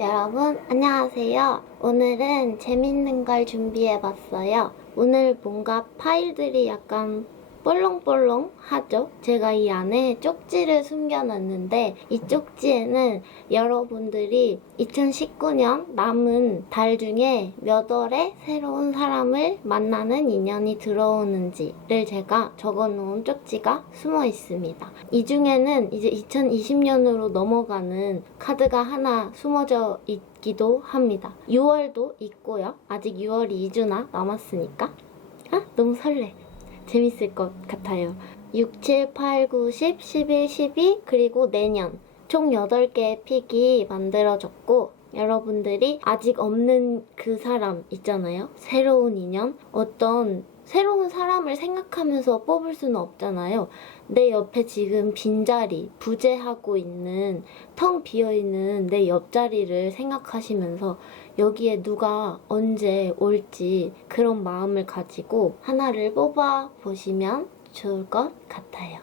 여러분 안녕하세요. 오늘은 재밌는 걸 준비해봤어요. 오늘 뭔가 파일들이 약간 볼렁볼렁하죠? 제가 이 안에 쪽지를 숨겨놨는데 이 쪽지에는 여러분들이 2019년 남은 달 중에 몇 월에 새로운 사람을 만나는 인연이 들어오는지를 제가 적어놓은 쪽지가 숨어 있습니다. 이 중에는 이제 2020년으로 넘어가는 카드가 하나 숨어져 있기도 합니다. 6월도 있고요. 아직 6월이 2주나 남았으니까. 너무 설레. 재밌을 것 같아요. 6, 7, 8, 9, 10, 11, 12 그리고 내년 총 8개의 픽이 만들어졌고 여러분들이 아직 없는 그 사람 있잖아요. 새로운 인연? 어떤 새로운 사람을 생각하면서 뽑을 수는 없잖아요. 내 옆에 지금 빈자리, 부재하고 있는 텅 비어있는 내 옆자리를 생각하시면서 여기에 누가 언제 올지 그런 마음을 가지고 하나를 뽑아 보시면 좋을 것 같아요.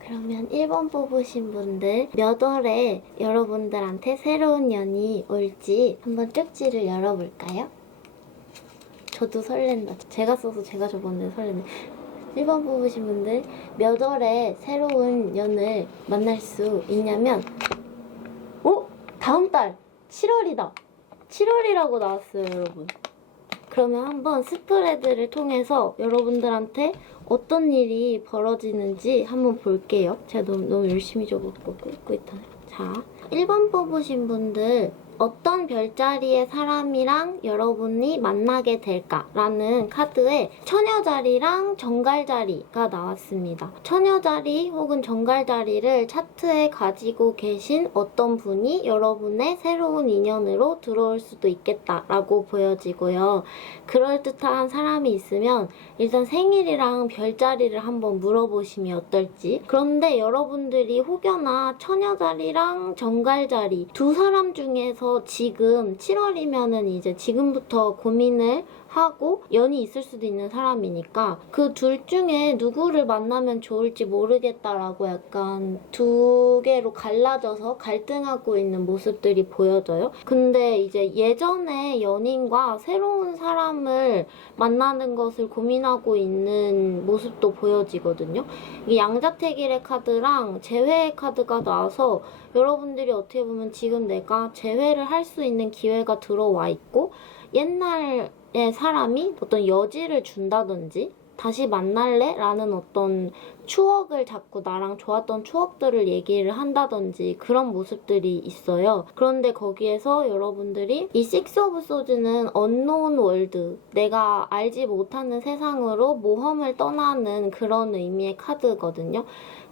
그러면 1번 뽑으신 분들 몇 월에 여러분들한테 새로운 년이 올지 한번 쪽지를 열어볼까요? 저도 설렌다. 제가 써서 제가 적었는데 설레네. 1번 뽑으신 분들 몇 월에 새로운 년을 만날 수 있냐면 다음 달 7월이다. 7월이라고 나왔어요, 여러분. 그러면 한번 스프레드를 통해서 여러분들한테 어떤 일이 벌어지는지 한번 볼게요. 제가 너무 열심히 적었고 끄고 있다네. 자, 1번 뽑으신 분들 어떤 별자리의 사람이랑 여러분이 만나게 될까라는 카드에 처녀자리랑 정갈자리가 나왔습니다. 처녀자리 혹은 정갈자리를 차트에 가지고 계신 어떤 분이 여러분의 새로운 인연으로 들어올 수도 있겠다라고 보여지고요. 그럴듯한 사람이 있으면 일단 생일이랑 별자리를 한번 물어보시면 어떨지. 그런데 여러분들이 혹여나 처녀자리랑 정갈자리 두 사람 중에서 지금 7월이면은 이제 지금부터 고민을 하고 연이 있을 수도 있는 사람이니까 그 둘 중에 누구를 만나면 좋을지 모르겠다라고 약간 두 개로 갈라져서 갈등하고 있는 모습들이 보여져요. 근데 이제 예전에 연인과 새로운 사람을 만나는 것을 고민하고 있는 모습도 보여지거든요. 이게 양자택일의 카드랑 재회의 카드가 나와서 여러분들이 어떻게 보면 지금 내가 재회를 할 수 있는 기회가 들어와 있고 옛날에 사람이 어떤 여지를 준다든지 다시 만날래? 라는 어떤 추억을 자꾸 나랑 좋았던 추억들을 얘기를 한다든지 그런 모습들이 있어요. 그런데 거기에서 여러분들이 이 식스 오브 소즈는 언노운 월드, 내가 알지 못하는 세상으로 모험을 떠나는 그런 의미의 카드거든요.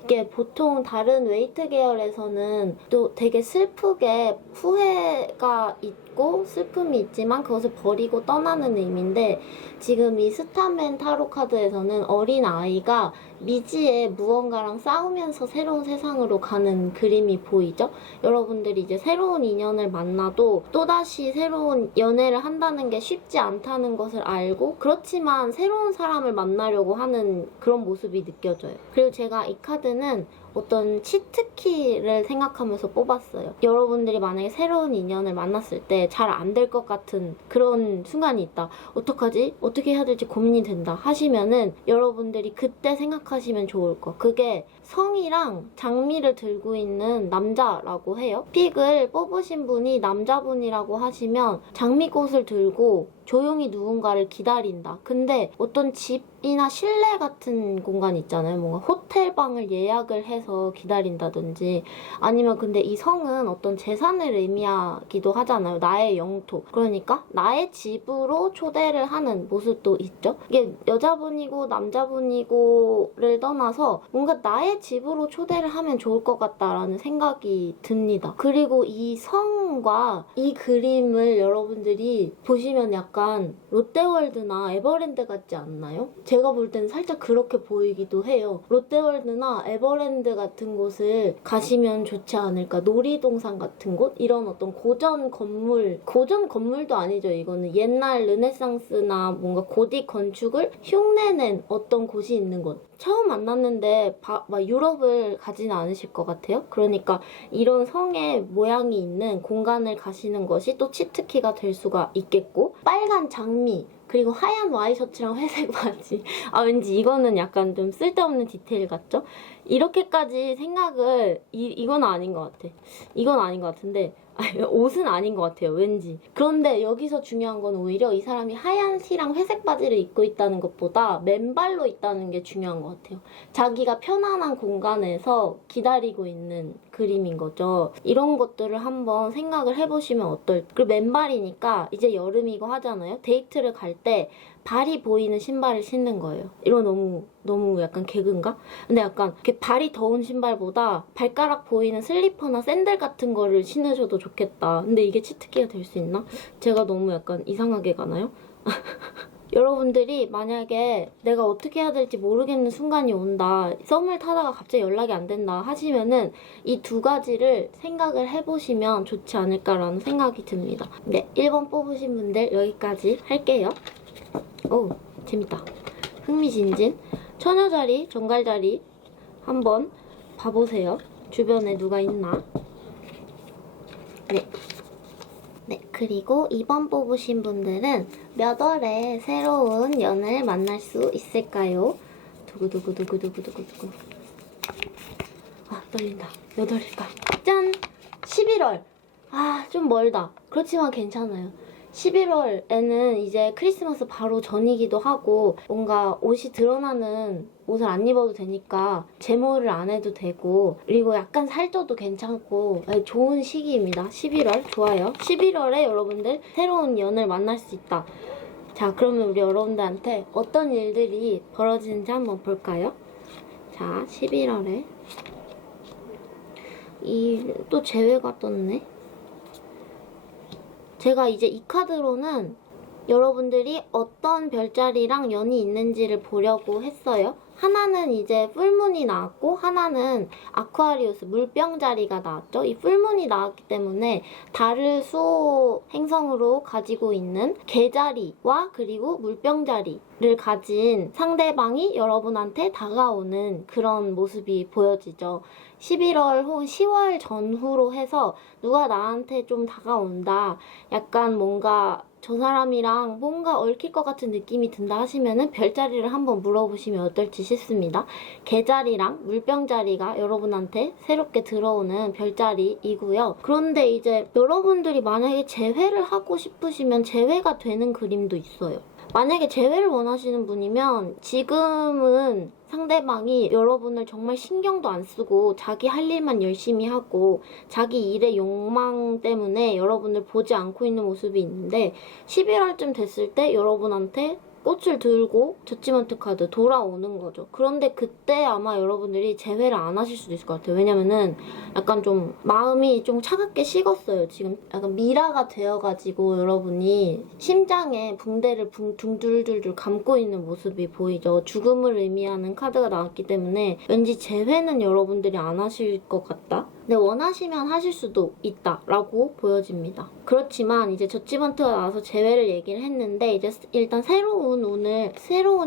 이게 보통 다른 웨이트 계열에서는 또 되게 슬프게 후회가 있고 슬픔이 있지만 그것을 버리고 떠나는 의미인데 지금 이 스타맨 타로 카드에서는 어린 아이가 미지의 무언가랑 싸우면서 새로운 세상으로 가는 그림이 보이죠? 여러분들이 이제 새로운 인연을 만나도 또다시 새로운 연애를 한다는 게 쉽지 않다는 것을 알고 그렇지만 새로운 사람을 만나려고 하는 그런 모습이 느껴져요. 그리고 제가 이 카드는 어떤 치트키를 생각하면서 뽑았어요. 여러분들이 만약에 새로운 인연을 만났을 때 잘 안 될 것 같은 그런 순간이 있다. 어떡하지? 어떻게 해야 될지 고민이 된다 하시면은 여러분들이 그때 생각하시면 좋을 거. 그게 성이랑 장미를 들고 있는 남자라고 해요. 픽을 뽑으신 분이 남자분이라고 하시면 장미꽃을 들고 조용히 누군가를 기다린다. 근데 어떤 집이나 실내 같은 공간 있잖아요. 뭔가 호텔방을 예약을 해서 기다린다든지 아니면 근데 이 성은 어떤 재산을 의미하기도 하잖아요. 나의 영토. 그러니까 나의 집으로 초대를 하는 모습도 있죠. 이게 여자분이고 남자분이고를 떠나서 뭔가 나의 집으로 초대를 하면 좋을 것 같다라는 생각이 듭니다. 그리고 이 성과 이 그림을 여러분들이 보시면 약간 약간 롯데월드나 에버랜드 같지 않나요? 제가 볼 때는 살짝 그렇게 보이기도 해요. 롯데월드나 에버랜드 같은 곳을 가시면 좋지 않을까. 놀이동산 같은 곳? 이런 어떤 고전 건물도 아니죠. 이거는 옛날 르네상스나 뭔가 고딕 건축을 흉내낸 어떤 곳이 있는 곳. 처음 만났는데 막 유럽을 가지는 않으실 것 같아요. 그러니까 이런 성의 모양이 있는 공간을 가시는 것이 또 치트키가 될 수가 있겠고, 빨간 장미 그리고 하얀 와이셔츠랑 회색 바지. 왠지 이거는 약간 좀 쓸데없는 디테일 같죠? 이렇게까지 생각을 이건 아닌 것 같아. 이건 아닌 것 같은데 옷은 아닌 것 같아요. 왠지. 그런데 여기서 중요한 건 오히려 이 사람이 하얀 티랑 회색 바지를 입고 있다는 것보다 맨발로 있다는 게 중요한 것 같아요. 자기가 편안한 공간에서 기다리고 있는 그림인 거죠. 이런 것들을 한번 생각을 해보시면 어떨까. 그리고 맨발이니까 이제 여름이고 하잖아요. 데이트를 갈 때 발이 보이는 신발을 신는 거예요. 이런 너무 약간 개그인가? 근데 약간 이렇게 발이 더운 신발보다 발가락 보이는 슬리퍼나 샌들 같은 거를 신으셔도 좋겠다. 근데 이게 치트키가 될 수 있나? 제가 너무 약간 이상하게 가나요? 여러분들이 만약에 내가 어떻게 해야 될지 모르겠는 순간이 온다, 썸을 타다가 갑자기 연락이 안 된다 하시면은 이 두 가지를 생각을 해보시면 좋지 않을까라는 생각이 듭니다. 네, 1번 뽑으신 분들 여기까지 할게요. 오, 재밌다. 흥미진진. 처녀자리, 정갈자리 한번 봐보세요. 주변에 누가 있나. 네, 그리고 2번 뽑으신 분들은 몇 월에 새로운 연을 만날 수 있을까요? 두구두구두구두구두구두구. 떨린다. 몇 월일까? 짠! 11월! 좀 멀다. 그렇지만 괜찮아요. 11월에는 이제 크리스마스 바로 전이기도 하고 뭔가 옷이 드러나는 옷을 안 입어도 되니까 제모를 안 해도 되고, 그리고 약간 살쪄도 괜찮고 좋은 시기입니다. 11월 좋아요. 11월에 여러분들 새로운 연을 만날 수 있다. 자, 그러면 우리 여러분들한테 어떤 일들이 벌어지는지 한번 볼까요? 자, 11월에 또 재회가 떴네. 제가 이제 이 카드로는 여러분들이 어떤 별자리랑 연이 있는지를 보려고 했어요. 하나는 이제 풀문이 나왔고 하나는 아쿠아리우스 물병자리가 나왔죠. 이 풀문이 나왔기 때문에 달을 수호 행성으로 가지고 있는 개자리와 그리고 물병자리를 가진 상대방이 여러분한테 다가오는 그런 모습이 보여지죠. 11월 혹은 10월 전후로 해서 누가 나한테 좀 다가온다, 약간 뭔가 저 사람이랑 뭔가 얽힐 것 같은 느낌이 든다 하시면은 별자리를 한번 물어보시면 어떨지 싶습니다. 개자리랑 물병자리가 여러분한테 새롭게 들어오는 별자리이고요. 그런데 이제 여러분들이 만약에 재회를 하고 싶으시면 재회가 되는 그림도 있어요. 만약에 재회를 원하시는 분이면 지금은 상대방이 여러분을 정말 신경도 안 쓰고 자기 할 일만 열심히 하고 자기 일의 욕망 때문에 여러분을 보지 않고 있는 모습이 있는데, 11월쯤 됐을 때 여러분한테 꽃을 들고 저지먼트 카드 돌아오는 거죠. 그런데 그때 아마 여러분들이 재회를 안 하실 수도 있을 것 같아요. 왜냐면은 약간 좀 마음이 좀 차갑게 식었어요. 지금 약간 미라가 되어가지고 여러분이 심장에 붕대를 둥둘둘둘 감고 있는 모습이 보이죠. 죽음을 의미하는 카드가 나왔기 때문에 왠지 재회는 여러분들이 안 하실 것 같다. 근데 원하시면 하실 수도 있다라고 보여집니다. 그렇지만 이제 저지먼트가 나와서 재회를 얘기를 했는데, 이제 일단 새로운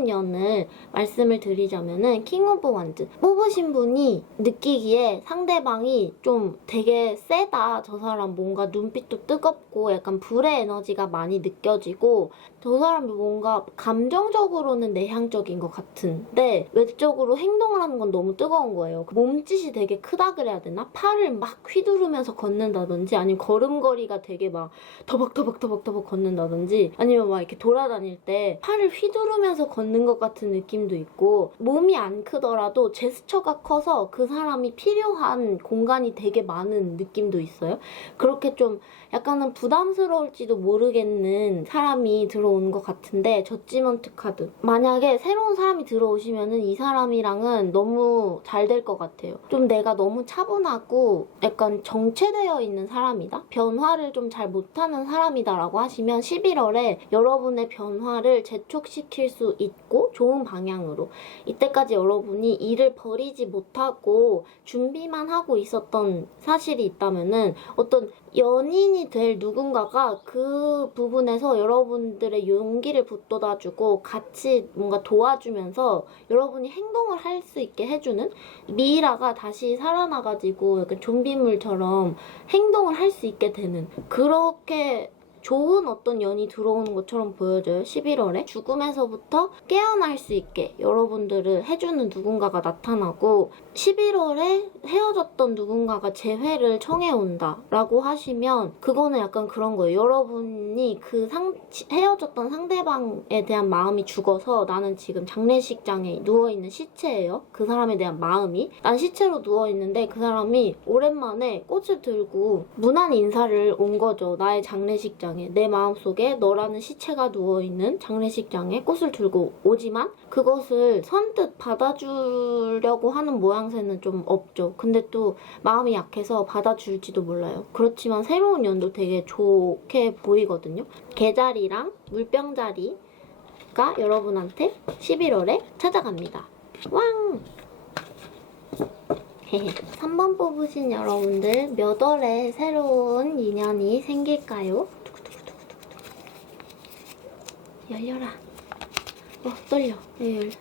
연을 말씀을 드리자면은 킹 오브 완즈 뽑으신 분이 느끼기에 상대방이 좀 되게 세다, 저 사람 뭔가 눈빛도 뜨겁고 약간 불의 에너지가 많이 느껴지고, 저 사람이 뭔가 감정적으로는 내향적인 것 같은데 외적으로 행동을 하는 건 너무 뜨거운 거예요. 그 몸짓이 되게 크다 그래야 되나? 팔을 막 휘두르면서 걷는다든지, 아니면 걸음걸이가 되게 막 더벅더벅 걷는다든지, 아니면 막 이렇게 돌아다닐 때 팔을 휘두르면서 걷는 것 같은 느낌도 있고, 몸이 안 크더라도 제스처가 커서 그 사람이 필요한 공간이 되게 많은 느낌도 있어요. 그렇게 좀 약간은 부담스러울지도 모르겠는 사람이 들어오는 것 같은데, 저지먼트 카드. 만약에 새로운 사람이 들어오시면은 이 사람이랑은 너무 잘 될 것 같아요. 좀 내가 너무 차분하고 너무 약간 정체되어 있는 사람이다? 변화를 좀 잘 못하는 사람이다 라고 하시면 11월에 여러분의 변화를 재촉시킬 수 있고 좋은 방향으로 이때까지 여러분이 일을 버리지 못하고 준비만 하고 있었던 사실이 있다면은 어떤 연인이 될 누군가가 그 부분에서 여러분들의 용기를 북돋아주고 같이 뭔가 도와주면서 여러분이 행동을 할 수 있게 해주는 미이라가 다시 살아나가지고 약간 좀비물처럼 행동을 할 수 있게 되는 그렇게 좋은 어떤 연이 들어오는 것처럼 보여져요. 11월에 죽음에서부터 깨어날 수 있게 여러분들을 해주는 누군가가 나타나고 11월에 헤어졌던 누군가가 재회를 청해온다 라고 하시면 그거는 약간 그런 거예요. 여러분이 그 헤어졌던 상대방에 대한 마음이 죽어서 나는 지금 장례식장에 누워있는 시체예요. 그 사람에 대한 마음이 난 시체로 누워있는데 그 사람이 오랜만에 꽃을 들고 무난 인사를 온 거죠. 나의 장례식장 내 마음속에 너라는 시체가 누워있는 장례식장에 꽃을 들고 오지만 그것을 선뜻 받아주려고 하는 모양새는 좀 없죠. 근데 또 마음이 약해서 받아줄지도 몰라요. 그렇지만 새로운 연도 되게 좋게 보이거든요. 개자리랑 물병자리가 여러분한테 11월에 찾아갑니다. 왕! 3번 뽑으신 여러분들 몇 월에 새로운 인연이 생길까요? 열려라. 떨려.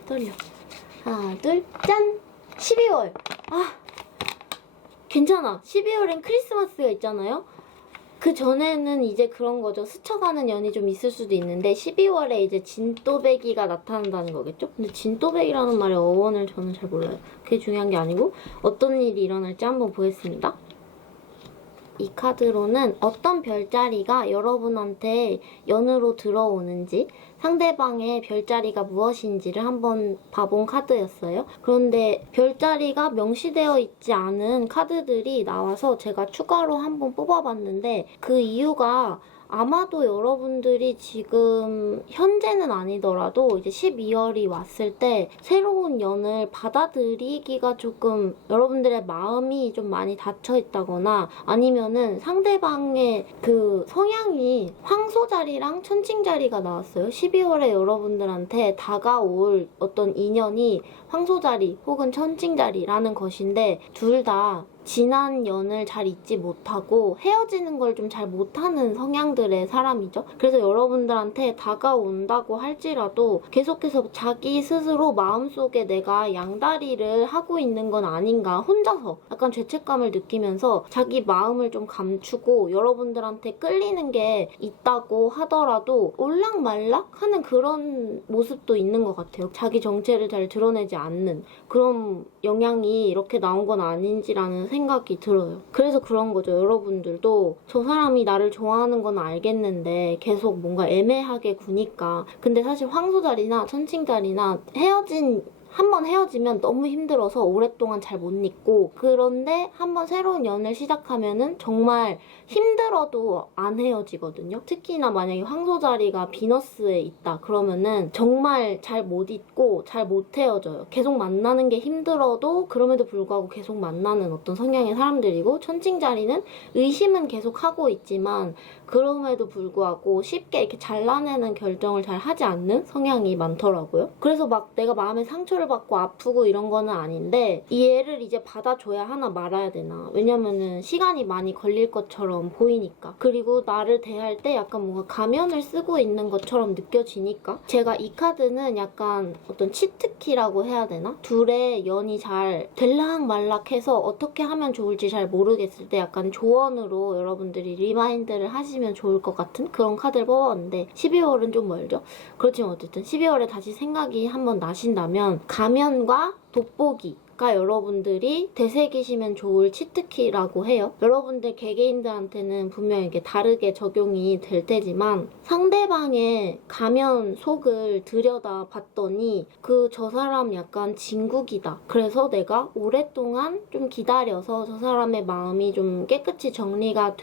떨려. 하나, 둘, 짠! 12월! 괜찮아. 12월엔 크리스마스가 있잖아요? 그 전에는 이제 그런 거죠. 스쳐가는 연이 좀 있을 수도 있는데 12월에 이제 진또배기가 나타난다는 거겠죠? 근데 진또배기라는 말의 어원을 저는 잘 몰라요. 그게 중요한 게 아니고 어떤 일이 일어날지 한번 보겠습니다. 이 카드로는 어떤 별자리가 여러분한테 연으로 들어오는지 상대방의 별자리가 무엇인지를 한번 봐본 카드였어요. 그런데 별자리가 명시되어 있지 않은 카드들이 나와서 제가 추가로 한번 뽑아봤는데 그 이유가 아마도 여러분들이 지금 현재는 아니더라도 이제 12월이 왔을 때 새로운 연을 받아들이기가 조금 여러분들의 마음이 좀 많이 닫혀 있다거나 아니면은 상대방의 그 성향이 황소자리랑 천칭자리가 나왔어요. 12월에 여러분들한테 다가올 어떤 인연이 황소자리 혹은 천칭자리라는 것인데 둘 다 지난 연을 잘 잊지 못하고 헤어지는 걸 좀 잘 못하는 성향들의 사람이죠. 그래서 여러분들한테 다가온다고 할지라도 계속해서 자기 스스로 마음속에 내가 양다리를 하고 있는 건 아닌가 혼자서 약간 죄책감을 느끼면서 자기 마음을 좀 감추고 여러분들한테 끌리는 게 있다고 하더라도 올락말락 하는 그런 모습도 있는 것 같아요. 자기 정체를 잘 드러내지 않는 그런 영향이 이렇게 나온 건 아닌지라는 생각이 들어요. 그래서 그런 거죠. 여러분들도 저 사람이 나를 좋아하는 건 알겠는데 계속 뭔가 애매하게 구니까 근데 사실 황소자리나 천칭자리나 한번 헤어지면 너무 힘들어서 오랫동안 잘 못 잊고 그런데 한번 새로운 연을 시작하면은 정말 힘들어도 안 헤어지거든요. 특히나 만약에 황소자리가 비너스에 있다 그러면은 정말 잘 못 잊고 잘 못 헤어져요. 계속 만나는 게 힘들어도 그럼에도 불구하고 계속 만나는 어떤 성향의 사람들이고 천칭자리는 의심은 계속 하고 있지만 그럼에도 불구하고 쉽게 이렇게 잘라내는 결정을 잘 하지 않는 성향이 많더라고요. 그래서 막 내가 마음에 상처를 받고 아프고 이런 거는 아닌데 이 애를 이제 받아줘야 하나 말아야 되나. 왜냐면은 시간이 많이 걸릴 것처럼 보이니까. 그리고 나를 대할 때 약간 뭔가 가면을 쓰고 있는 것처럼 느껴지니까. 제가 이 카드는 약간 어떤 치트키라고 해야 되나? 둘의 연이 잘 될락말락해서 어떻게 하면 좋을지 잘 모르겠을 때 약간 조언으로 여러분들이 리마인드를 하시면 좋을 것 같은 그런 카드를 뽑았는데 12월은 좀 멀죠? 그렇지만 어쨌든 12월에 다시 생각이 한번 나신다면 가면과 돋보기가 여러분들이 되새기시면 좋을 치트키라고 해요. 여러분들 개개인들한테는 분명 이게 다르게 적용이 될 테지만 상대방의 가면 속을 들여다 봤더니 저 사람 약간 진국이다. 그래서 내가 오랫동안 좀 기다려서 저 사람의 마음이 좀 깨끗이 정리가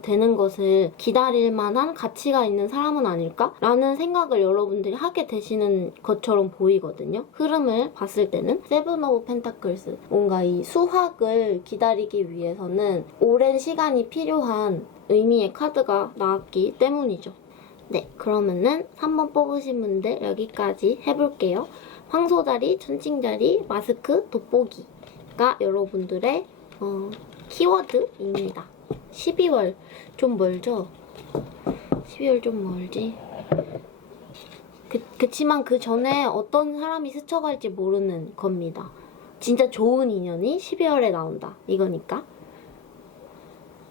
되는 것을 기다릴 만한 가치가 있는 사람은 아닐까? 라는 생각을 여러분들이 하게 되시는 것처럼 보이거든요. 흐름을 봤을 때는 세븐 오브 펜타클 펜타클스. 뭔가 이 수확을 기다리기 위해서는 오랜 시간이 필요한 의미의 카드가 나왔기 때문이죠. 네, 그러면은 3번 뽑으신 분들 여기까지 해볼게요. 황소자리, 천칭자리, 마스크, 돋보기가 여러분들의 키워드입니다. 12월 좀 멀죠? 12월 좀 멀지? 그치만 그 전에 어떤 사람이 스쳐갈지 모르는 겁니다. 진짜 좋은 인연이 12월에 나온다. 이거니까.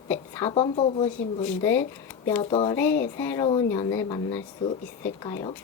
네, 4번 뽑으신 분들 몇 월에 새로운 연을 만날 수 있을까요?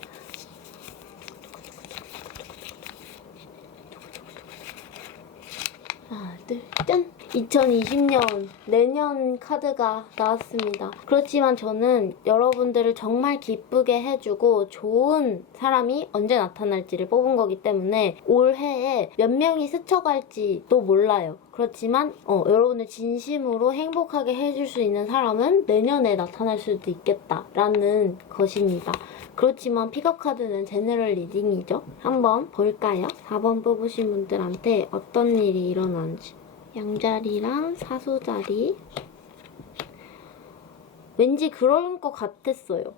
하나, 둘, 짠! 2020년 내년 카드가 나왔습니다. 그렇지만 저는 여러분들을 정말 기쁘게 해주고 좋은 사람이 언제 나타날지를 뽑은 거기 때문에 올해에 몇 명이 스쳐갈지도 몰라요. 그렇지만 여러분을 진심으로 행복하게 해줄 수 있는 사람은 내년에 나타날 수도 있겠다라는 것입니다. 그렇지만 픽업 카드는 제너럴 리딩이죠. 한번 볼까요? 4번 뽑으신 분들한테 어떤 일이 일어나는지. 양자리랑 사수자리. 왠지 그런 것 같았어요.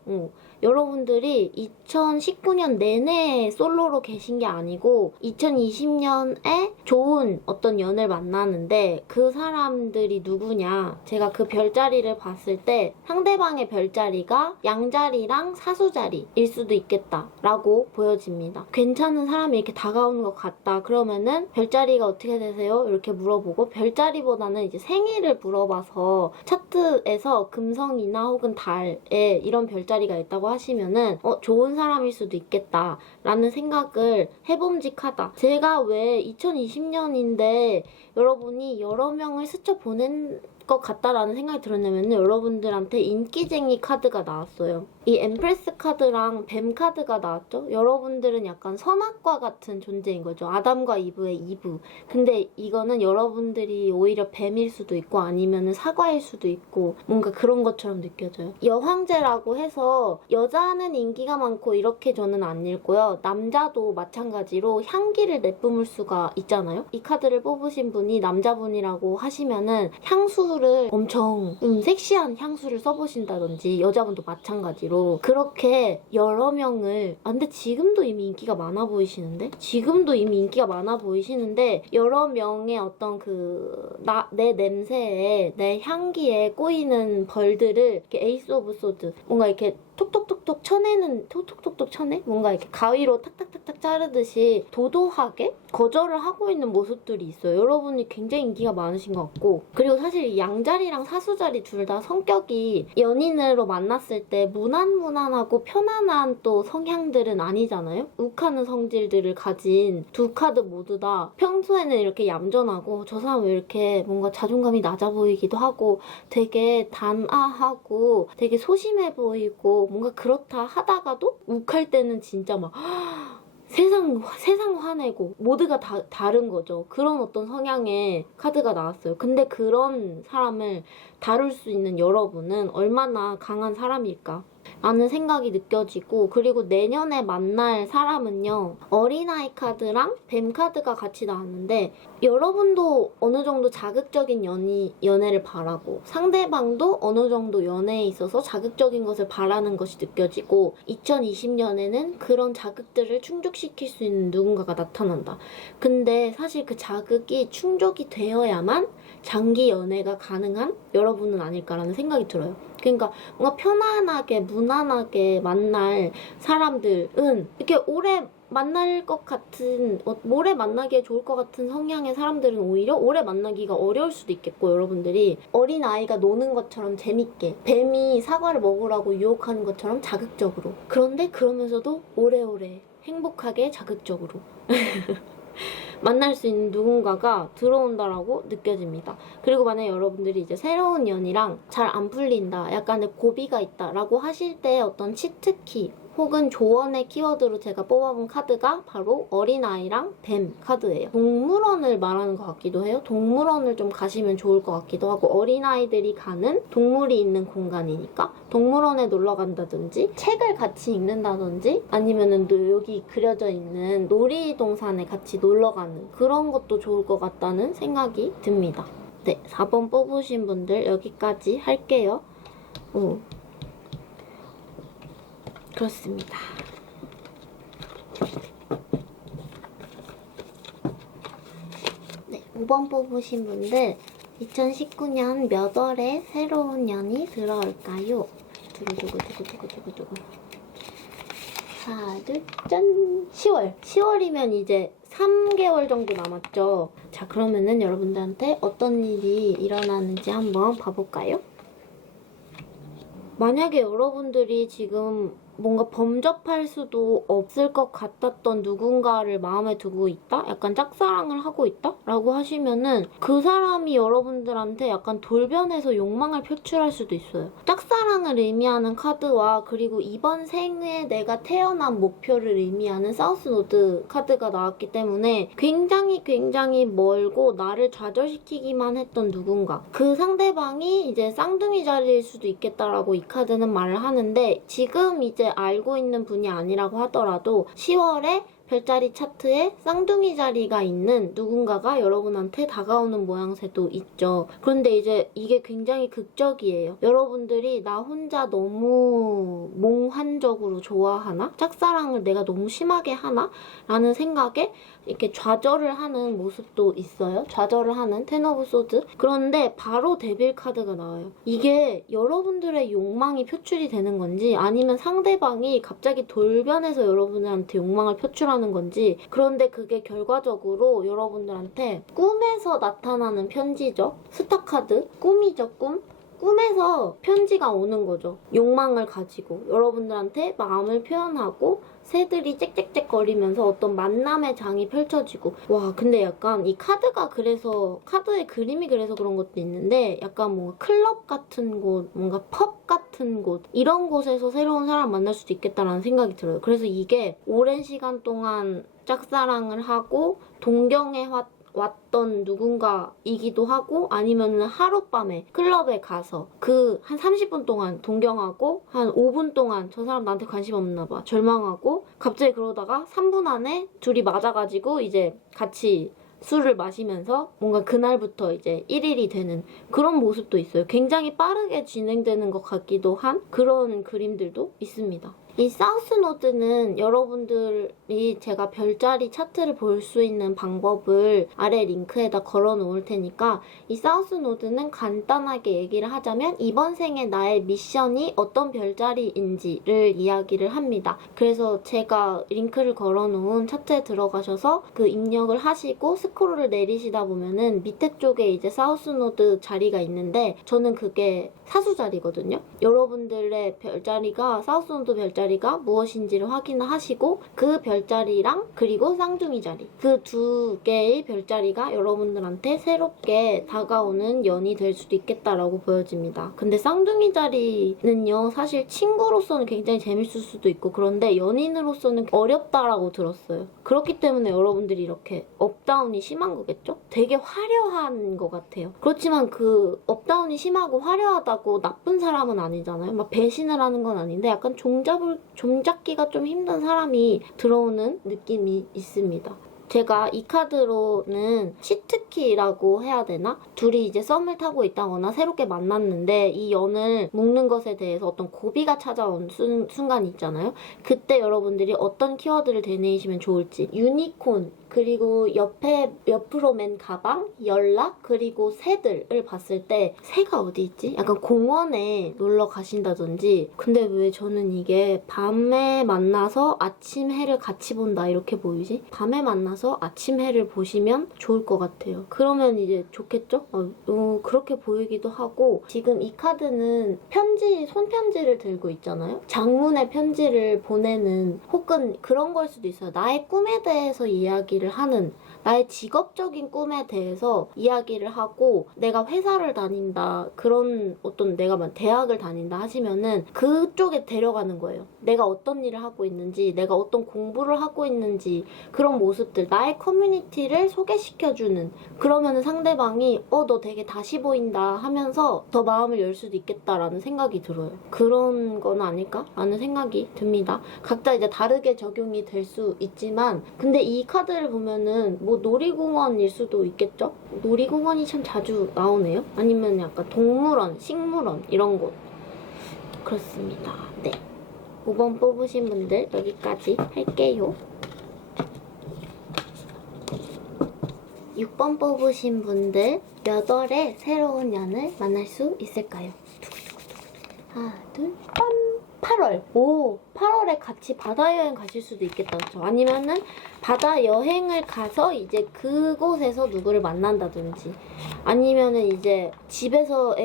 여러분들이 2019년 내내 솔로로 계신 게 아니고 2020년에 좋은 어떤 연을 만나는데 그 사람들이 누구냐, 제가 그 별자리를 봤을 때 상대방의 별자리가 양자리랑 사수자리일 수도 있겠다라고 보여집니다. 괜찮은 사람이 이렇게 다가오는 것 같다. 그러면은 별자리가 어떻게 되세요? 이렇게 물어보고, 별자리보다는 이제 생일을 물어봐서 차트에서 금성이나 혹은 달에 이런 별자리가 있다고 하시면은 좋은 사람일 수도 있겠다라는 생각을 해봄직하다. 제가 왜 2020년인데 여러분이 여러 명을 스쳐 보낸 것 같다라는 생각이 들었냐면 여러분들한테 인기쟁이 카드가 나왔어요. 이 엠프레스 카드랑 뱀 카드가 나왔죠? 여러분들은 약간 선악과 같은 존재인 거죠. 아담과 이브의 이브. 근데 이거는 여러분들이 오히려 뱀일 수도 있고 아니면 사과일 수도 있고 뭔가 그런 것처럼 느껴져요. 여황제라고 해서 여자는 인기가 많고 이렇게 저는 안 읽고요. 남자도 마찬가지로 향기를 내뿜을 수가 있잖아요. 이 카드를 뽑으신 분이 남자분이라고 하시면은 향수를 엄청 섹시한 향수를 써보신다든지, 여자분도 마찬가지로 그렇게 여러 명을 근데 지금도 이미 인기가 많아 보이시는데? 지금도 이미 인기가 많아 보이시는데 여러 명의 어떤 내 냄새에, 내 향기에 꼬이는 벌들을 이렇게 에이스 오브 소드, 뭔가 이렇게 톡톡톡톡 쳐내는, 톡톡톡톡 쳐내? 뭔가 이렇게 가위로 탁탁탁탁 자르듯이 도도하게 거절을 하고 있는 모습들이 있어요. 여러분이 굉장히 인기가 많으신 것 같고, 그리고 사실 양자리랑 사수자리 둘 다 성격이 연인으로 만났을 때 무난무난하고 편안한 또 성향들은 아니잖아요? 욱하는 성질들을 가진 두 카드 모두 다 평소에는 이렇게 얌전하고 저 사람 왜 이렇게 뭔가 자존감이 낮아 보이기도 하고 되게 단아하고 되게 소심해 보이고 뭔가 그렇다 하다가도 욱할 때는 진짜 막 세상 화내고 모두가 다 다른 거죠. 그런 어떤 성향의 카드가 나왔어요. 근데 그런 사람을 다룰 수 있는 여러분은 얼마나 강한 사람일까 라는 생각이 느껴지고, 그리고 내년에 만날 사람은요, 어린아이 카드랑 뱀 카드가 같이 나왔는데 여러분도 어느 정도 자극적인 연애를 바라고 상대방도 어느 정도 연애에 있어서 자극적인 것을 바라는 것이 느껴지고, 2020년에는 그런 자극들을 충족시킬 수 있는 누군가가 나타난다. 근데 사실 그 자극이 충족이 되어야만 장기 연애가 가능한 여러분은 아닐까라는 생각이 들어요. 그러니까 뭔가 편안하게 무난하게 만날 사람들은 이렇게 오래 만날 것 같은, 오래 만나기에 좋을 것 같은 성향의 사람들은 오히려 오래 만나기가 어려울 수도 있겠고, 여러분들이 어린아이가 노는 것처럼 재밌게, 뱀이 사과를 먹으라고 유혹하는 것처럼 자극적으로, 그런데 그러면서도 오래오래 행복하게 자극적으로 만날 수 있는 누군가가 들어온다라고 느껴집니다. 그리고 만약에 여러분들이 이제 새로운 연이랑 잘 안 풀린다, 약간의 고비가 있다라고 하실 때 어떤 치트키 혹은 조언의 키워드로 제가 뽑아본 카드가 바로 어린아이랑 뱀 카드예요. 동물원을 말하는 것 같기도 해요. 동물원을 좀 가시면 좋을 것 같기도 하고 어린아이들이 가는 동물이 있는 공간이니까 동물원에 놀러 간다든지 책을 같이 읽는다든지 아니면은 여기 그려져 있는 놀이동산에 같이 놀러 가는 그런 것도 좋을 것 같다는 생각이 듭니다. 네, 4번 뽑으신 분들 여기까지 할게요. 그렇습니다. 네, 5번 뽑으신 분들 2019년 몇 월에 새로운 년이 들어올까요? 두구두구두구두구두구 하나, 둘, 짠! 10월! 10월이면 이제 3개월 정도 남았죠? 자, 그러면은 여러분들한테 어떤 일이 일어나는지 한번 봐볼까요? 만약에 여러분들이 지금 뭔가 범접할 수도 없을 것 같았던 누군가를 마음에 두고 있다? 약간 짝사랑을 하고 있다? 라고 하시면은 그 사람이 여러분들한테 약간 돌변해서 욕망을 표출할 수도 있어요. 짝사랑을 의미하는 카드와 그리고 이번 생에 내가 태어난 목표를 의미하는 사우스노드 카드가 나왔기 때문에 굉장히 멀고 나를 좌절시키기만 했던 누군가. 그 상대방이 이제 쌍둥이 자리일 수도 있겠다라고 이 카드는 말을 하는데 지금 이제 알고 있는 분이 아니라고 하더라도 10월에 별자리 차트에 쌍둥이 자리가 있는 누군가가 여러분한테 다가오는 모양새도 있죠. 그런데 이제 이게 굉장히 극적이에요. 여러분들이 나 혼자 너무 몽환적으로 좋아하나? 짝사랑을 내가 너무 심하게 하나? 라는 생각에 이렇게 좌절을 하는 모습도 있어요. 좌절을 하는 텐 오브 소드. 그런데 바로 데빌 카드가 나와요. 이게 여러분들의 욕망이 표출이 되는 건지 아니면 상대방이 갑자기 돌변해서 여러분들한테 욕망을 표출하는 건지 그런데 그게 결과적으로 여러분들한테 꿈에서 나타나는 편지죠. 스타 카드. 꿈이죠, 꿈. 꿈에서 편지가 오는 거죠. 욕망을 가지고 여러분들한테 마음을 표현하고 새들이 짹짹짹 거리면서 어떤 만남의 장이 펼쳐지고 와 근데 약간 이 카드가 그래서 카드의 그림이 그래서 그런 것도 있는데 약간 뭔가 클럽 같은 곳 뭔가 펍 같은 곳 이런 곳에서 새로운 사람 만날 수도 있겠다라는 생각이 들어요. 그래서 이게 오랜 시간 동안 짝사랑을 하고 동경에 왔던 누군가이기도 하고 아니면 하룻밤에 클럽에 가서 그 한 30분 동안 동경하고 한 5분 동안 저 사람 나한테 관심 없나 봐 절망하고 갑자기 그러다가 3분 안에 둘이 맞아가지고 이제 같이 술을 마시면서 뭔가 그날부터 이제 1일이 되는 그런 모습도 있어요. 굉장히 빠르게 진행되는 것 같기도 한 그런 그림들도 있습니다. 이 사우스노드는 여러분들이 제가 별자리 차트를 볼 수 있는 방법을 아래 링크에다 걸어 놓을 테니까 이 사우스노드는 간단하게 얘기를 하자면 이번 생에 나의 미션이 어떤 별자리인지를 이야기를 합니다. 그래서 제가 링크를 걸어 놓은 차트에 들어가셔서 그 입력을 하시고 스크롤을 내리시다 보면은 밑에 쪽에 이제 사우스노드 자리가 있는데 저는 그게 사수 자리거든요. 여러분들의 별자리가 사우스노드 별자리가 무엇인지를 확인하시고 그 별자리랑 그리고 쌍둥이 자리 그 두 개의 별자리가 여러분들한테 새롭게 다가오는 연이 될 수도 있겠다라고 보여집니다. 근데 쌍둥이 자리는요 사실 친구로서는 굉장히 재밌을 수도 있고 그런데 연인으로서는 어렵다라고 들었어요. 그렇기 때문에 여러분들이 이렇게 업다운이 심한 거겠죠? 되게 화려한 것 같아요. 그렇지만 그 업다운이 심하고 화려하다고 나쁜 사람은 아니잖아요. 막 배신을 하는 건 아닌데 약간 종잡기가 좀 힘든 사람이 들어오는 느낌이 있습니다. 제가 이 카드로는 시트키라고 해야 되나? 둘이 이제 썸을 타고 있다거나 새롭게 만났는데 이 연을 묶는 것에 대해서 어떤 고비가 찾아온 순간이 있잖아요. 그때 여러분들이 어떤 키워드를 되뇌이시면 좋을지 유니콘 그리고 옆으로 맨 가방, 연락, 그리고 새들을 봤을 때 새가 어디 있지? 약간 공원에 놀러 가신다든지 근데 왜 저는 이게 밤에 만나서 아침 해를 같이 본다 이렇게 보이지? 밤에 만나서 아침 해를 보시면 좋을 것 같아요. 그러면 이제 좋겠죠? 그렇게 보이기도 하고 지금 이 카드는 손편지를 들고 있잖아요? 장문의 편지를 보내는 혹은 그런 걸 수도 있어요. 나의 꿈에 대해서 이야기를 하는 나의 직업적인 꿈에 대해서 이야기를 하고 내가 회사를 다닌다 그런 어떤 내가 막 대학을 다닌다 하시면은 그쪽에 데려가는 거예요. 내가 어떤 일을 하고 있는지 내가 어떤 공부를 하고 있는지 그런 모습들 나의 커뮤니티를 소개시켜주는 그러면은 상대방이 너 되게 다시 보인다 하면서 더 마음을 열 수도 있겠다라는 생각이 들어요. 그런 건 아닐까? 라는 생각이 듭니다. 각자 이제 다르게 적용이 될 수 있지만 근데 이 카드를 보면은 뭐 놀이공원일 수도 있겠죠? 놀이공원이 참 자주 나오네요. 아니면 약간 동물원, 식물원 이런 곳. 그렇습니다. 네. 5번 뽑으신 분들 여기까지 할게요. 6번 뽑으신 분들 몇 월에 새로운 연을 만날 수 있을까요? 하나, 둘, 빰! 8월. 오, 8월에 같이 바다 여행 가실 수도 있겠다. 그렇죠? 아니면은 바다 여행을 가서 이제 그곳에서 누구를 만난다든지 아니면은 이제 집에서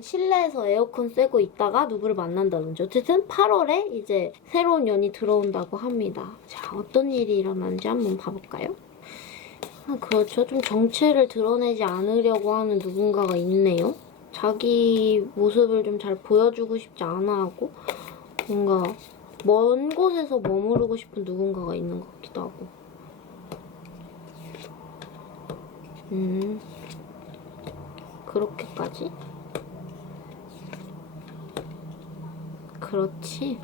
실내에서 에어컨 쐬고 있다가 누구를 만난다든지 어쨌든 8월에 이제 새로운 연이 들어온다고 합니다. 자, 어떤 일이 일어나는지 한번 봐볼까요? 그렇죠. 좀 정체를 드러내지 않으려고 하는 누군가가 있네요. 자기 모습을 좀 잘 보여주고 싶지 않아 하고 뭔가 먼 곳에서 머무르고 싶은 누군가가 있는 것 같기도 하고 그렇게까지? 그렇지.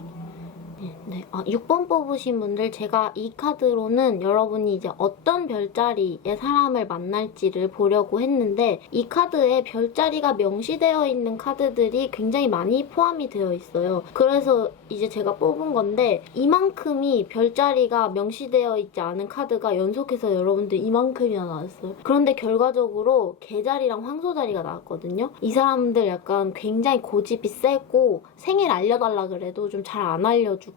네. 6번 뽑으신 분들 제가 이 카드로는 여러분이 이제 어떤 별자리의 사람을 만날지를 보려고 했는데 이 카드에 별자리가 명시되어 있는 카드들이 굉장히 많이 포함이 되어 있어요. 그래서 이제 제가 뽑은 건데 이만큼이 별자리가 명시되어 있지 않은 카드가 연속해서 여러분들 이만큼이나 나왔어요. 그런데 결과적으로 개자리랑 황소자리가 나왔거든요. 이 사람들 약간 굉장히 고집이 세고 생일 알려달라 그래도 좀 잘 안 알려주고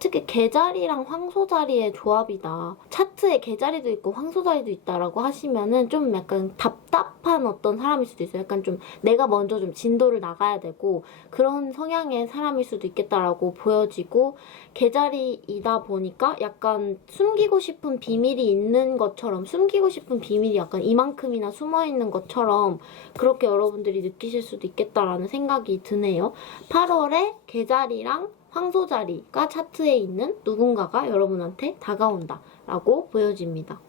특히 개자리랑 황소자리의 조합이다. 차트에 개자리도 있고 황소자리도 있다라고 하시면은 좀 약간 답답한 어떤 사람일 수도 있어요. 약간 좀 내가 먼저 좀 진도를 나가야 되고 그런 성향의 사람일 수도 있겠다라고 보여지고 개자리이다 보니까 약간 숨기고 싶은 비밀이 있는 것처럼 숨기고 싶은 비밀이 약간 이만큼이나 숨어있는 것처럼 그렇게 여러분들이 느끼실 수도 있겠다라는 생각이 드네요. 8월에 개자리랑 황소자리가 차트에 있는 누군가가 여러분한테 다가온다 라고 보여집니다.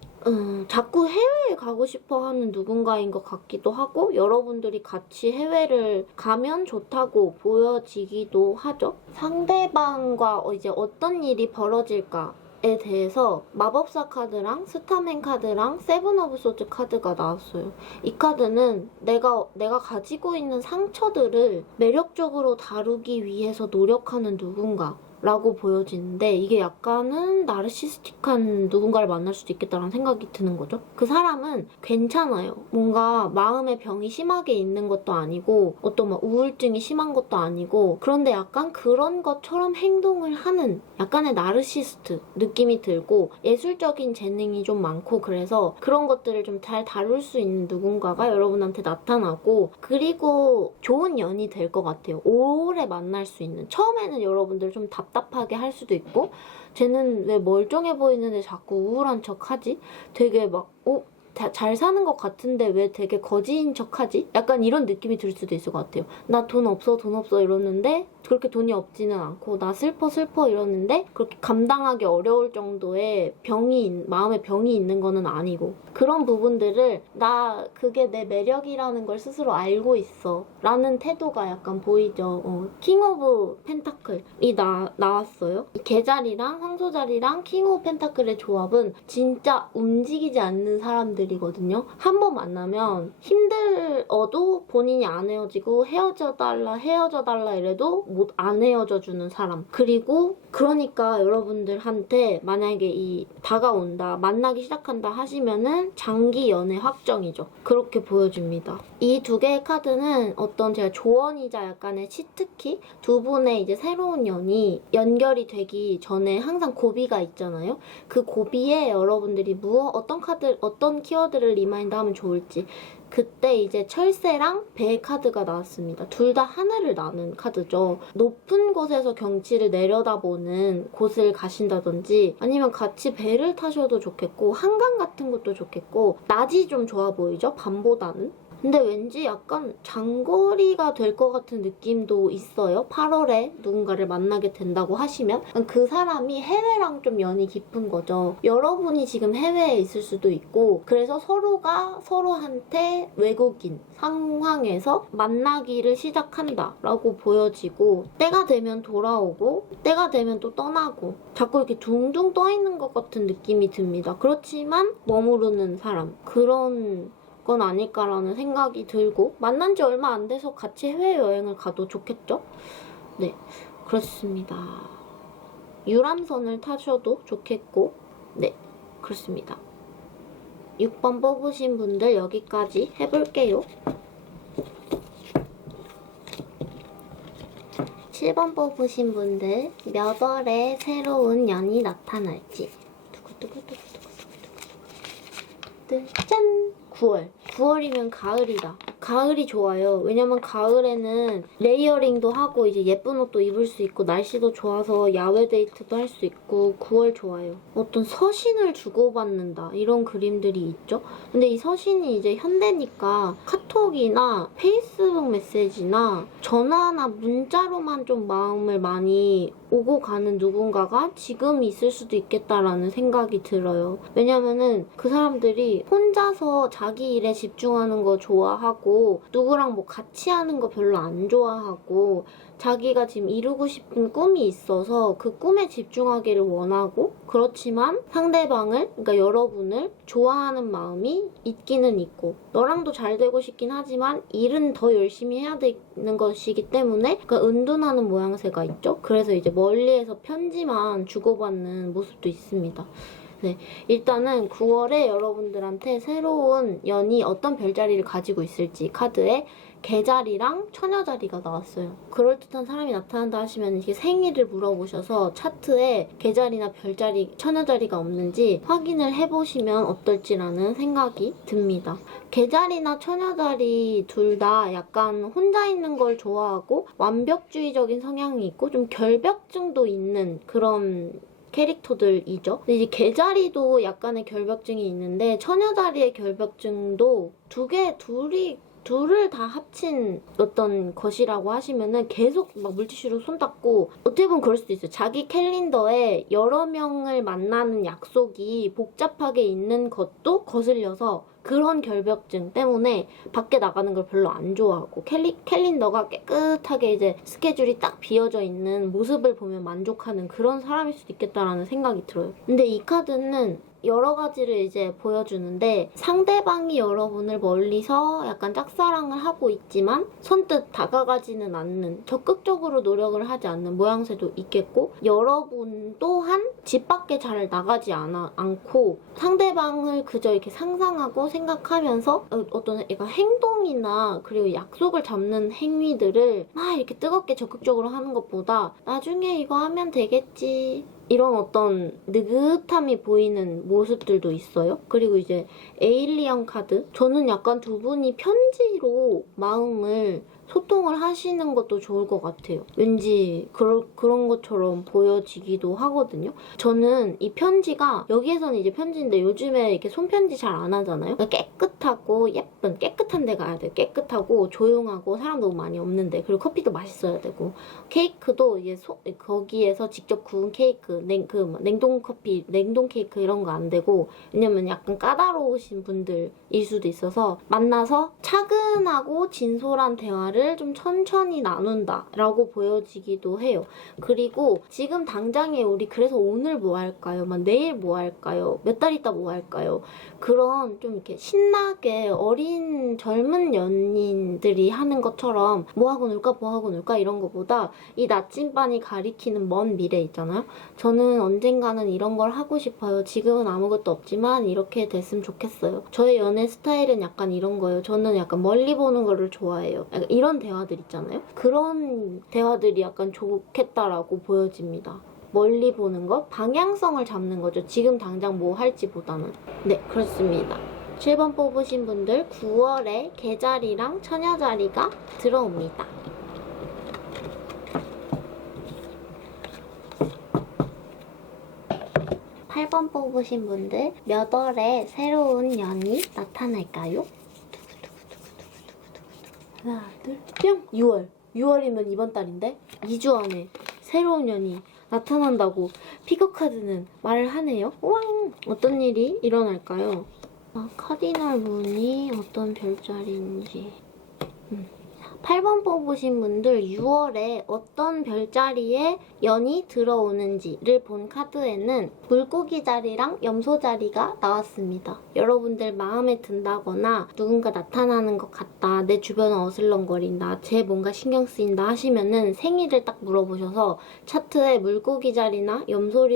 자꾸 해외에 가고 싶어 하는 누군가인 것 같기도 하고 여러분들이 같이 해외를 가면 좋다고 보여지기도 하죠. 상대방과 이제 어떤 일이 벌어질까 에 대해서 마법사 카드랑 스타맨 카드랑 세븐 오브 소드 카드가 나왔어요. 이 카드는 내가 가지고 있는 상처들을 매력적으로 다루기 위해서 노력하는 누군가 라고 보여지는데 이게 약간은 나르시스틱한 누군가를 만날 수도 있겠다라는 생각이 드는 거죠. 그 사람은 괜찮아요. 뭔가 마음의 병이 심하게 있는 것도 아니고 어떤 막 우울증이 심한 것도 아니고 그런데 약간 그런 것처럼 행동을 하는 약간의 나르시스트 느낌이 들고 예술적인 재능이 좀 많고 그래서 그런 것들을 좀 잘 다룰 수 있는 누군가가 여러분한테 나타나고 그리고 좋은 연이 될 것 같아요. 오래 만날 수 있는 처음에는 여러분들 좀 답답하게 할 수도 있고 쟤는 왜 멀쩡해 보이는데 자꾸 우울한 척하지? 되게 막 잘 사는 것 같은데 왜 되게 거지인 척하지? 약간 이런 느낌이 들 수도 있을 것 같아요. 나 돈 없어 이러는데 그렇게 돈이 없지는 않고 나 슬퍼 이러는데 그렇게 감당하기 어려울 정도의 마음의 병이 있는 거는 아니고 그런 부분들을 그게 내 매력이라는 걸 스스로 알고 있어 라는 태도가 약간 보이죠. 킹 오브 펜타클이 나왔어요. 이 개자리랑 황소자리랑 킹 오브 펜타클의 조합은 진짜 움직이지 않는 사람들이거든요. 한 번 만나면 힘들어도 본인이 안 헤어지고 헤어져 달라 이래도 안 헤어져주는 사람. 그리고 그러니까 여러분들한테 만약에 다가온다, 만나기 시작한다 하시면은 장기 연애 확정이죠. 그렇게 보여집니다. 이 두 개의 카드는 어떤 제가 조언이자 약간의 치트키? 두 분의 이제 새로운 연이 연결이 되기 전에 항상 고비가 있잖아요. 그 고비에 여러분들이 어떤 키워드를 리마인드 하면 좋을지 그때 이제 철새랑 배의 카드가 나왔습니다. 둘 다 하늘을 나는 카드죠. 높은 곳에서 경치를 내려다보는 곳을 가신다든지 아니면 같이 배를 타셔도 좋겠고 한강 같은 것도 좋겠고 낮이 좀 좋아 보이죠? 밤보다는. 근데 왠지 약간 장거리가 될 것 같은 느낌도 있어요. 8월에 누군가를 만나게 된다고 하시면 그 사람이 해외랑 좀 연이 깊은 거죠. 여러분이 지금 해외에 있을 수도 있고 그래서 서로가 서로한테 외국인 상황에서 만나기를 시작한다 라고 보여지고 때가 되면 돌아오고 때가 되면 또 떠나고 자꾸 이렇게 둥둥 떠 있는 것 같은 느낌이 듭니다. 그렇지만 머무르는 사람 그런 건 아닐까라는 생각이 들고 만난 지 얼마 안 돼서 같이 해외여행을 가도 좋겠죠? 네, 그렇습니다. 유람선을 타셔도 좋겠고 네, 그렇습니다. 6번 뽑으신 분들 여기까지 해볼게요. 7번 뽑으신 분들 몇 월에 새로운 연이 나타날지 짠! 9월. 9월이면 가을이다. 가을이 좋아요. 왜냐면 가을에는 레이어링도 하고 이제 예쁜 옷도 입을 수 있고 날씨도 좋아서 야외 데이트도 할 수 있고 9월 좋아요. 어떤 서신을 주고받는다 이런 그림들이 있죠. 근데 이 서신이 이제 현대니까 카톡이나 페이스북 메시지나 전화나 문자로만 좀 마음을 많이 오고 가는 누군가가 지금 있을 수도 있겠다라는 생각이 들어요. 왜냐면은 그 사람들이 혼자서 자기 일에 집중하는 거 좋아하고 누구랑 뭐 같이 하는 거 별로 안 좋아하고 자기가 지금 이루고 싶은 꿈이 있어서 그 꿈에 집중하기를 원하고 그렇지만 상대방을 그러니까 여러분을 좋아하는 마음이 있기는 있고 너랑도 잘 되고 싶긴 하지만 일은 더 열심히 해야 되는 것이기 때문에 그러니까 은둔하는 모양새가 있죠. 그래서 이제 멀리에서 편지만 주고받는 모습도 있습니다. 네, 일단은 9월에 여러분들한테 새로운 연이 어떤 별자리를 가지고 있을지 카드에 개자리랑 처녀자리가 나왔어요. 그럴듯한 사람이 나타난다 하시면 이렇게 생일을 물어보셔서 차트에 개자리나 별자리, 처녀자리가 없는지 확인을 해보시면 어떨지라는 생각이 듭니다. 개자리나 처녀자리 둘 다 약간 혼자 있는 걸 좋아하고 완벽주의적인 성향이 있고 좀 결벽증도 있는 그런 캐릭터들이죠. 근데 이제 개자리도 약간의 결벽증이 있는데 처녀자리의 결벽증도 둘을 다 합친 어떤 것이라고 하시면은 계속 막 물티슈로 손 닦고 어떻게 보면 그럴 수도 있어요. 자기 캘린더에 여러 명을 만나는 약속이 복잡하게 있는 것도 거슬려서 그런 결벽증 때문에 밖에 나가는 걸 별로 안 좋아하고 캘린더가 깨끗하게 이제 스케줄이 딱 비어져 있는 모습을 보면 만족하는 그런 사람일 수도 있겠다라는 생각이 들어요. 근데 이 카드는 여러 가지를 이제 보여주는데 상대방이 여러분을 멀리서 약간 짝사랑을 하고 있지만 선뜻 다가가지는 않는 적극적으로 노력을 하지 않는 모양새도 있겠고 여러분 또한 집 밖에 잘 나가지 않고 상대방을 그저 이렇게 상상하고 생각하면서 어떤 약간 행동이나 그리고 약속을 잡는 행위들을 막 이렇게 뜨겁게 적극적으로 하는 것보다 나중에 이거 하면 되겠지 이런 어떤 느긋함이 보이는 모습들도 있어요. 그리고 이제 에일리언 카드. 저는 약간 두 분이 편지로 마음을 소통을 하시는 것도 좋을 것 같아요. 왠지 그런 것처럼 보여지기도 하거든요. 저는 이 편지가 여기에서는 이제 편지인데 요즘에 이렇게 손편지 잘 안 하잖아요. 깨끗하고 예쁜 깨끗한 데 가야 돼요. 깨끗하고 조용하고 사람 너무 많이 없는데 그리고 커피도 맛있어야 되고 케이크도 이제 거기에서 직접 구운 케이크 냉동 커피 냉동 케이크 이런 거 안 되고 왜냐면 약간 까다로우신 분들일 수도 있어서 만나서 차근하고 진솔한 대화를 좀 천천히 나눈다라고 보여지기도 해요. 그리고 지금 당장에 우리 그래서 오늘 뭐 할까요? 막 내일 뭐 할까요? 몇 달 있다 뭐 할까요? 그런 좀 이렇게 신나게 어린 젊은 연인들이 하는 것처럼 뭐 하고 놀까 이런 거보다 이 나침반이 가리키는 먼 미래 있잖아요. 저는 언젠가는 이런 걸 하고 싶어요. 지금은 아무것도 없지만 이렇게 됐으면 좋겠어요. 저의 연애 스타일은 약간 이런 거예요. 저는 약간 멀리 보는 거를 좋아해요. 약간 이런 대화들 있잖아요. 그런 대화들이 약간 좋겠다라고 보여집니다. 멀리 보는 거? 방향성을 잡는 거죠. 지금 당장 뭐 할지보다는. 네, 그렇습니다. 7번 뽑으신 분들 9월에 개자리랑 처녀자리가 들어옵니다. 8번 뽑으신 분들 몇 월에 새로운 년이 나타날까요? 하나, 둘, 뿅! 6월. 6월이면 이번 달인데 2주 안에 새로운 년이 나타난다고 피겨카드는 말을 하네요. 우왕! 어떤 일이 일어날까요? 카디널 문이 어떤 별자리인지 8번 뽑으신 분들 6월에 어떤 별자리에 연이 들어오는지를 본 카드에는 물고기 자리랑 염소 자리가 나왔습니다. 여러분들 마음에 든다거나 누군가 나타나는 것 같다, 내 주변은 어슬렁거린다, 쟤 뭔가 신경 쓰인다 하시면은 생일을 딱 물어보셔서 차트에 물고기 자리나 염소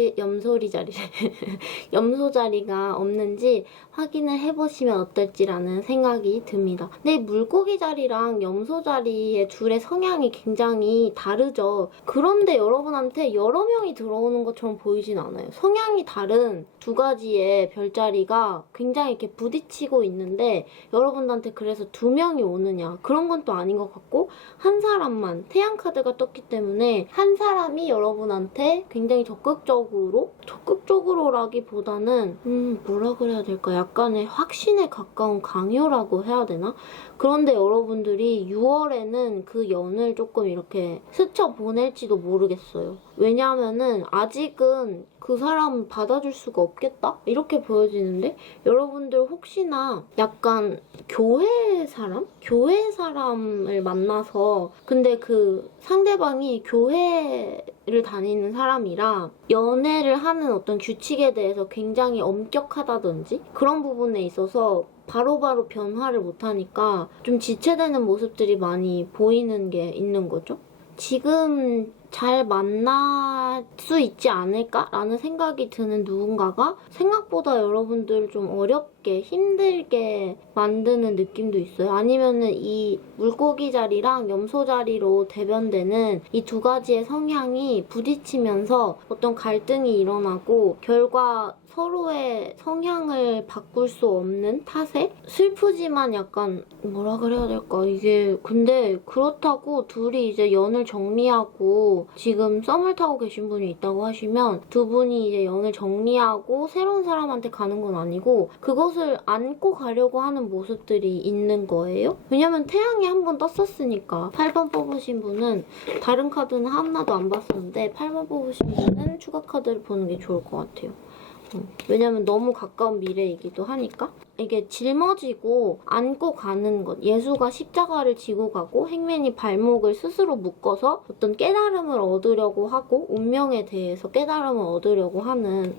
자리가 없는지 확인을 해보시면 어떨지라는 생각이 듭니다. 근데 물고기 자리랑 염소 자리의 둘의 성향이 굉장히 다르죠. 그런데 여러분한테 여러 명이 들어오는 것처럼 보이진 않아요. 성향이 다른 두 가지의 별자리가 굉장히 이렇게 부딪히고 있는데 여러분한테 그래서 두 명이 오느냐, 그런 건 또 아닌 것 같고, 한 사람만 태양 카드가 떴기 때문에 한 사람이 여러분한테 굉장히 적극적으로라기보다는 뭐라 그래야 될까, 약간의 확신에 가까운 강요라고 해야 되나? 그런데 여러분들이 6월에는 그 연을 조금 이렇게 스쳐 보낼지도 모르겠어요. 왜냐하면은 아직은 그 사람 받아줄 수가 없겠다? 이렇게 보여지는데, 여러분들 혹시나 약간 교회 사람을 만나서, 근데 그 상대방이 교회를 다니는 사람이라 연애를 하는 어떤 규칙에 대해서 굉장히 엄격하다든지 그런 부분에 있어서 바로바로 변화를 못하니까 좀 지체되는 모습들이 많이 보이는 게 있는 거죠. 지금 잘 만날 수 있지 않을까라는 생각이 드는 누군가가 생각보다 여러분들 좀 어렵게 힘들게 만드는 느낌도 있어요. 아니면은 이 물고기 자리랑 염소 자리로 대변되는 이 두 가지의 성향이 부딪히면서 어떤 갈등이 일어나고 결과 서로의 성향을 바꿀 수 없는 탓에 슬프지만 약간 뭐라 그래야 될까, 이게 근데 그렇다고 둘이 이제 연을 정리하고 지금 썸을 타고 계신 분이 있다고 하시면 두 분이 이제 연을 정리하고 새로운 사람한테 가는 건 아니고 그것을 안고 가려고 하는 모습들이 있는 거예요. 왜냐면 태양이 한 번 떴었으니까. 8번 뽑으신 분은, 다른 카드는 하나도 안 봤었는데 8번 뽑으신 분은 추가 카드를 보는 게 좋을 것 같아요. 왜냐면 너무 가까운 미래이기도 하니까. 이게 짊어지고 안고 가는 것, 예수가 십자가를 지고 가고 행맨이 발목을 스스로 묶어서 어떤 깨달음을 얻으려고 하고 운명에 대해서 깨달음을 얻으려고 하는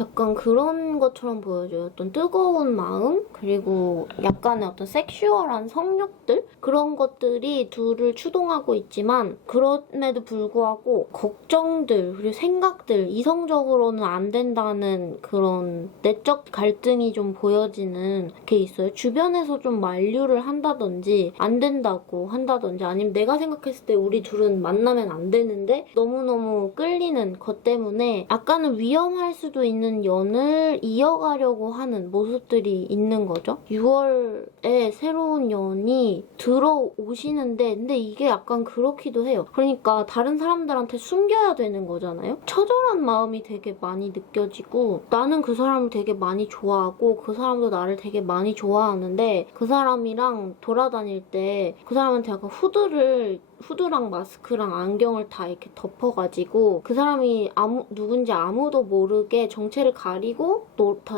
약간 그런 것처럼 보여줘요. 어떤 뜨거운 마음, 그리고 약간의 어떤 섹슈얼한 성욕들? 그런 것들이 둘을 추동하고 있지만 그럼에도 불구하고 걱정들, 그리고 생각들, 이성적으로는 안 된다는 그런 내적 갈등이 좀 보여지는 게 있어요. 주변에서 좀 만류를 한다든지 안 된다고 한다든지, 아니면 내가 생각했을 때 우리 둘은 만나면 안 되는데 너무너무 끌리는 것 때문에 약간은 위험할 수도 있는 연을 이어가려고 하는 모습들이 있는 거죠. 6월에 새로운 연이 들어오시는데, 근데 이게 약간 그렇기도 해요. 그러니까 다른 사람들한테 숨겨야 되는 거잖아요. 처절한 마음이 되게 많이 느껴지고, 나는 그 사람을 되게 많이 좋아하고 그 사람도 나를 되게 많이 좋아하는데 그 사람이랑 돌아다닐 때 그 사람한테 약간 후드랑 마스크랑 안경을 다 이렇게 덮어가지고 그 사람이 누군지 아무도 모르게 정체를 가리고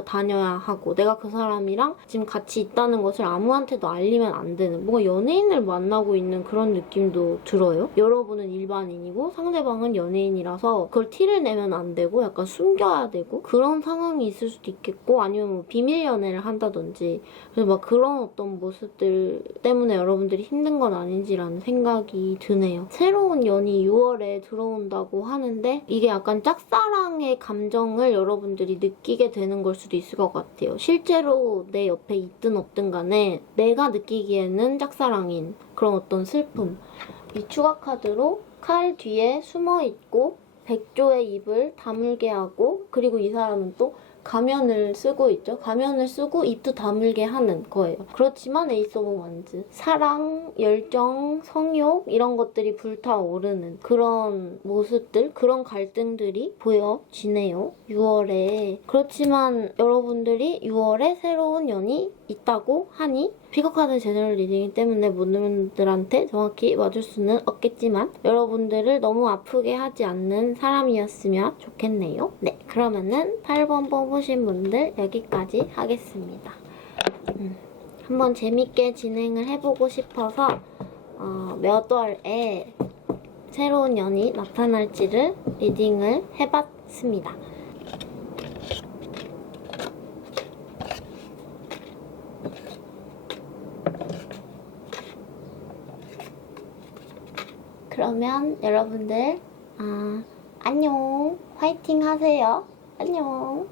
다녀야 하고, 내가 그 사람이랑 지금 같이 있다는 것을 아무한테도 알리면 안 되는, 뭔가 연예인을 만나고 있는 그런 느낌도 들어요. 여러분은 일반인이고 상대방은 연예인이라서 그걸 티를 내면 안 되고 약간 숨겨야 되고 그런 상황이 있을 수도 있겠고, 아니면 뭐 비밀 연애를 한다든지, 그래서 막 그런 어떤 모습들 때문에 여러분들이 힘든 건 아닌지라는 생각이 드네요. 새로운 연이 6월에 들어온다고 하는데 이게 약간 짝사랑의 감정을 여러분들이 느끼게 되는 걸 수도 있을 것 같아요. 실제로 내 옆에 있든 없든 간에 내가 느끼기에는 짝사랑인 그런 어떤 슬픔. 이 추가 카드로 칼 뒤에 숨어 있고 백조의 입을 다물게 하고, 그리고 이 사람은 또 가면을 쓰고 있죠. 가면을 쓰고 입도 다물게 하는 거예요. 그렇지만 에이스 오브 원즈, 사랑, 열정, 성욕 이런 것들이 불타오르는 그런 모습들, 그런 갈등들이 보여지네요. 6월에. 그렇지만 여러분들이 6월에 새로운 연이 있다고 하니 피겨카드 제너럴 리딩이기 때문에 모든 분들한테 정확히 맞을 수는 없겠지만 여러분들을 너무 아프게 하지 않는 사람이었으면 좋겠네요. 네, 그러면은 8번 뽑으신 분들 여기까지 하겠습니다. 한번 재밌게 진행을 해보고 싶어서 몇 월에 새로운 연이 나타날지를 리딩을 해봤습니다. 그러면 여러분들 안녕, 화이팅 하세요. 안녕.